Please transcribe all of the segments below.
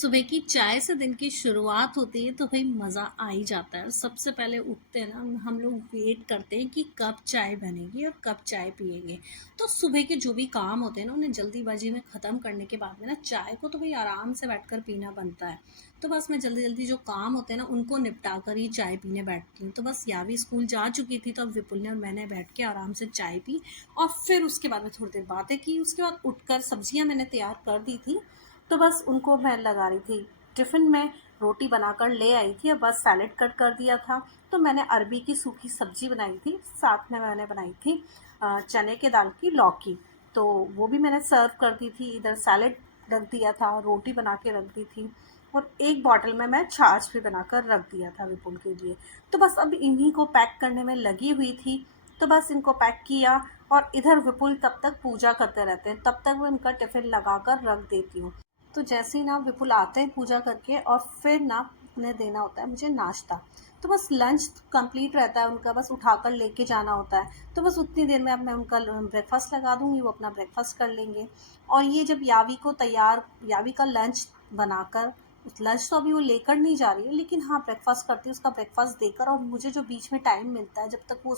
सुबह की चाय से दिन की शुरुआत होती है तो भाई मज़ा आ ही जाता है। और सबसे पहले उठते हैं ना हम लोग वेट करते हैं कि कब चाय बनेगी और कब चाय पिएंगे। तो सुबह के जो भी काम होते हैं ना उन्हें जल्दीबाजी में ख़त्म करने के बाद में ना चाय को तो भाई आराम से बैठकर पीना बनता है। तो बस मैं जल्दी जल्दी जो काम होते हैं ना उनको निपटा कर ही चाय पीने बैठती हूँ। तो बस यावी स्कूल जा चुकी थी तो अब विपुल ने और मैंने बैठ के आराम से चाय पी। और फिर उसके बाद में थोड़ी देर बातें की। उसके बाद उठकर सब्जियाँ मैंने तैयार कर दी थी, तो बस उनको मैं लगा रही थी। टिफ़िन में रोटी बनाकर ले आई थी और बस सैलेड कट कर दिया था। तो मैंने अरबी की सूखी सब्ज़ी बनाई थी, साथ में मैंने बनाई थी चने के दाल की लौकी। तो वो भी मैंने सर्व कर दी थी। इधर सैलेड रख दिया था, रोटी बना के रख दी थी और एक बॉटल में मैं छाछ भी बनाकर रख दिया था विपुल के लिए। तो बस अब इन्हीं को पैक करने में लगी हुई थी। तो बस इनको पैक किया और इधर विपुल तब तक पूजा करते रहते हैं, तब तक वो इनका टिफ़िन लगाकर रख देती हूँ। तो जैसे ही ना विपुल आते हैं पूजा करके और फिर ना उन्हें देना होता है मुझे नाश्ता। तो बस लंच कंप्लीट रहता है उनका, बस उठाकर लेके जाना होता है। तो बस उतनी देर में अब मैं उनका ब्रेकफास्ट लगा दूंगी, वो अपना ब्रेकफास्ट कर लेंगे। और ये जब यावी का लंच बनाकर, उस लंच तो अभी वो लेकर नहीं जा रही है लेकिन हाँ ब्रेकफास्ट करती है, उसका ब्रेकफास्ट देकर और मुझे जो बीच में टाइम मिलता है जब तक वो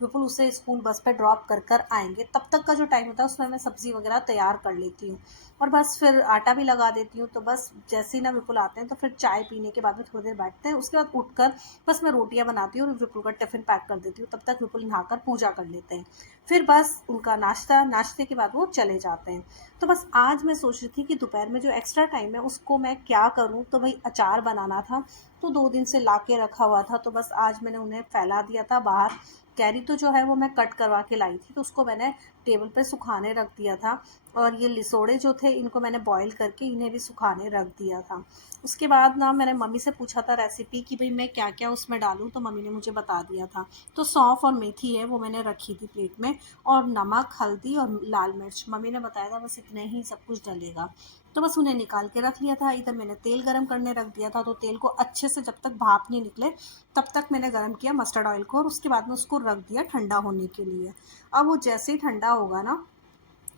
विपुल उसे स्कूल बस पे ड्रॉप कर कर आएंगे तब तक का जो टाइम होता है उसमें मैं सब्ज़ी वगैरह तैयार कर लेती हूँ। और बस फिर आटा भी लगा देती हूँ। तो बस जैसे ही ना विपुल आते हैं तो फिर चाय पीने के बाद में थोड़ी देर बैठते हैं। उसके बाद उठकर बस मैं रोटियां बनाती हूँ और विपुल का टिफ़िन पैक कर देती हूँ। तब तक विपुल नहाकर पूजा कर लेते हैं। फिर बस उनका नाश्ते के बाद वो चले जाते हैं। तो बस आज मैं सोच रही थी कि दोपहर में जो एक्स्ट्रा टाइम है उसको मैं क्या करूँ। तो भाई अचार बनाना था, तो 2 दिन से ला के रखा हुआ था। तो बस आज मैंने उन्हें फैला दिया था बाहर। कैरी तो जो है वो मैं कट करवा के लाई थी, तो उसको मैंने टेबल पे सुखाने रख दिया था। और ये लिसोड़े जो थे इनको मैंने बॉईल करके इन्हें भी सुखाने रख दिया था। उसके बाद ना मैंने मम्मी से पूछा था रेसिपी कि भाई मैं क्या क्या उसमें डालूँ, तो मम्मी ने मुझे बता दिया था। तो सौंफ और मेथी है वो मैंने रखी थी प्लेट में, और नमक, हल्दी और लाल मिर्च मम्मी ने बताया था बस इतने ही सब कुछ डलेगा। तो बस उन्हें निकाल के रख लिया था। इधर मैंने तेल गरम करने रख दिया था, तो तेल को अच्छे से जब तक भाप नहीं निकले तब तक मैंने गरम किया मस्टर्ड ऑयल को, और उसके बाद में उसको रख दिया ठंडा होने के लिए। अब वो जैसे ही ठंडा होगा ना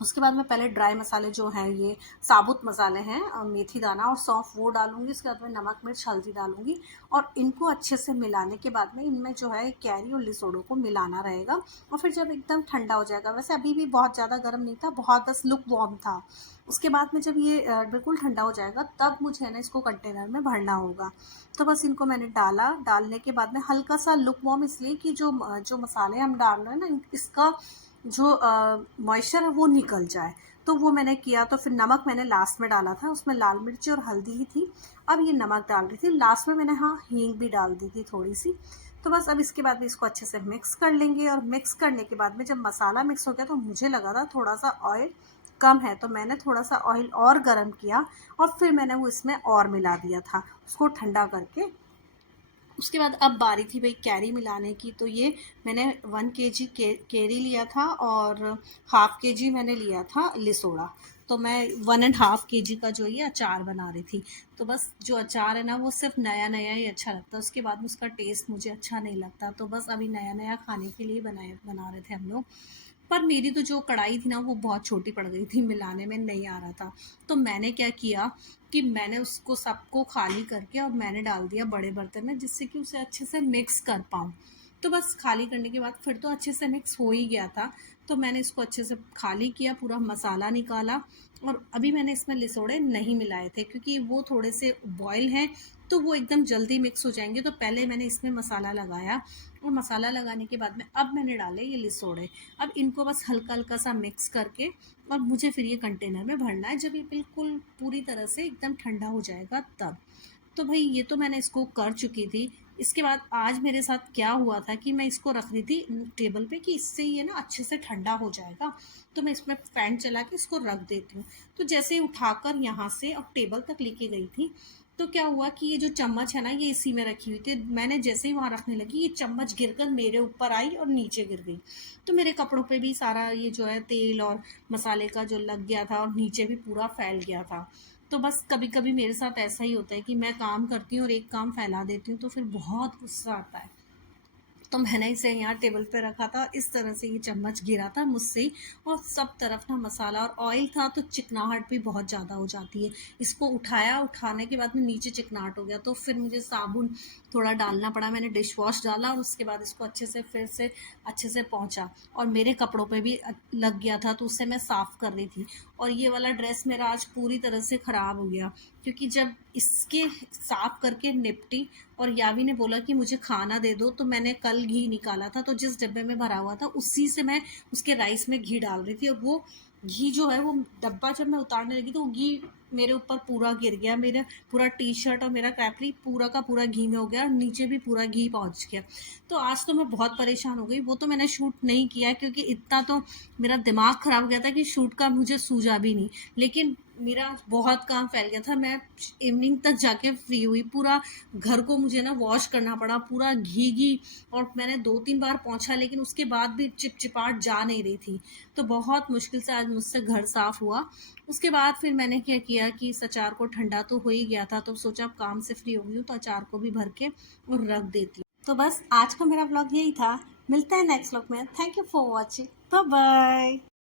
उसके बाद मैं पहले ड्राई मसाले जो हैं, ये साबुत मसाले हैं, मेथी दाना और सौंफ वो डालूंगी। उसके बाद में नमक, मिर्च, हल्दी डालूंगी और इनको अच्छे से मिलाने के बाद में इनमें जो है कैरी और लिसोड़ो को मिलाना रहेगा। और फिर जब एकदम ठंडा हो जाएगा, वैसे अभी भी बहुत ज़्यादा गर्म नहीं था, बहुत बस लुक वार्म था। उसके बाद में जब ये बिल्कुल ठंडा हो जाएगा तब मुझे है ना इसको कंटेनर में भरना होगा। तो बस इनको मैंने डालने के बाद में हल्का सा लुक वार्म, इसलिए कि जो मसाले हम डाल रहे हैं ना इसका जो मॉइस्चर है वो निकल जाए। तो वो मैंने किया। तो फिर नमक मैंने लास्ट में डाला था, उसमें लाल मिर्ची और हल्दी ही थी। अब ये नमक डाल रही थी लास्ट में मैंने, हाँ हींग भी डाल दी थी थोड़ी सी। तो बस अब इसके बाद भी इसको अच्छे से मिक्स कर लेंगे। और मिक्स करने के बाद में जब मसाला मिक्स हो गया तो मुझे लगा था थोड़ा सा ऑयल कम है, तो मैंने थोड़ा सा ऑयल और गर्म किया और फिर मैंने वो इसमें और मिला दिया था उसको ठंडा करके। उसके बाद अब बारी थी भाई कैरी मिलाने की। तो ये मैंने 1 kg कैरी लिया था और 1/2 kg मैंने लिया था लिसोड़ा। तो मैं 1.5 kg का जो ये अचार बना रही थी। तो बस जो अचार है ना वो सिर्फ नया नया ही अच्छा लगता है, उसके बाद में उसका टेस्ट मुझे अच्छा नहीं लगता। तो बस अभी नया नया खाने के लिए बना रहे थे हम लोग। पर मेरी तो जो कढ़ाई थी ना वो बहुत छोटी पड़ गई थी, मिलाने में नहीं आ रहा था। तो मैंने क्या किया कि मैंने उसको सबको खाली करके और मैंने डाल दिया बड़े बर्तन में, जिससे कि उसे अच्छे से मिक्स कर पाऊँ। तो बस खाली करने के बाद फिर तो अच्छे से मिक्स हो ही गया था। तो मैंने इसको अच्छे से खाली किया, पूरा मसाला निकाला। और अभी मैंने इसमें लिसोड़े नहीं मिलाए थे क्योंकि वो थोड़े से बॉयल हैं, तो वो एकदम जल्दी मिक्स हो जाएंगे। तो पहले मैंने इसमें मसाला लगाया और मसाला लगाने के बाद में अब मैंने डाले ये लिसोड़े। अब इनको बस हल्का हल्का सा मिक्स करके और मुझे फिर ये कंटेनर में भरना है जब ये बिल्कुल पूरी तरह से एकदम ठंडा हो जाएगा तब। तो भाई ये तो मैंने इसको कर चुकी थी। इसके बाद आज मेरे साथ क्या हुआ था कि मैं इसको रख रही थी टेबल पे कि इससे ये ना अच्छे से ठंडा हो जाएगा। तो मैं इसमें फ़ैन चला के इसको रख देती हूँ। तो जैसे ही उठाकर यहाँ से अब टेबल तक लेके गई थी, तो क्या हुआ कि ये जो चम्मच है ना ये इसी में रखी हुई थी। मैंने जैसे ही वहाँ रखने लगी ये चम्मच गिरकर मेरे ऊपर आई और नीचे गिर गई। तो मेरे कपड़ों पे भी सारा ये जो है तेल और मसाले का जो लग गया था और नीचे भी पूरा फैल गया था। तो बस कभी कभी मेरे साथ ऐसा ही होता है कि मैं काम करती हूँ और एक काम फैला देती हूँ तो फिर बहुत गुस्सा आता है। तो मैंने इसे यहाँ टेबल पे रखा था, इस तरह से ये चम्मच गिरा था मुझसे ही, और सब तरफ ना मसाला और ऑयल था, तो चिकनाहट भी बहुत ज़्यादा हो जाती है। इसको उठाया, उठाने के बाद में नीचे चिकनाहट हो गया, तो फिर मुझे साबुन थोड़ा डालना पड़ा, मैंने डिश वॉश डाला और उसके बाद इसको अच्छे से फिर से अच्छे से पोंछा, और मेरे कपड़ों पे भी लग गया था, तो उससे मैं साफ़ कर रही थी। और ये वाला ड्रेस मेरा आज पूरी तरह से ख़राब हो गया, क्योंकि जब इसके साफ़ करके निपटी और यावी ने बोला कि मुझे खाना दे दो, तो मैंने कल घी निकाला था, तो जिस डब्बे में भरा हुआ था उसी से मैं उसके राइस में घी डाल रही थी, और वो घी जो है वो डब्बा जब मैं उतारने लगी तो वो घी मेरे ऊपर पूरा गिर गया, मेरा पूरा टी शर्ट और मेरा कैपरी पूरा का पूरा घी में हो गया, और नीचे भी पूरा घी पहुंच गया। तो आज तो मैं बहुत परेशान हो गई। वो तो मैंने शूट नहीं किया क्योंकि इतना तो मेरा दिमाग ख़राब हो गया था कि शूट का मुझे सूझा भी नहीं, लेकिन मेरा बहुत काम फैल गया था। मैं इवनिंग तक जाके फ्री हुई, पूरा घर को मुझे ना वॉश करना पड़ा, पूरा घी, और मैंने 2-3 बार पोंछा, लेकिन उसके बाद भी चिपचिपाहट जा नहीं रही थी। तो बहुत मुश्किल से आज मुझसे घर साफ़ हुआ। उसके बाद फिर मैंने क्या किया कि इस अचार को, ठंडा तो हो ही गया था, तो सोचा अब काम से फ्री हो गई हूँ तो अचार को भी भर के और रख देती हूँ। तो बस आज का मेरा व्लॉग यही था। मिलते हैं नेक्स्ट व्लॉग में। Thank you for watching. Bye bye.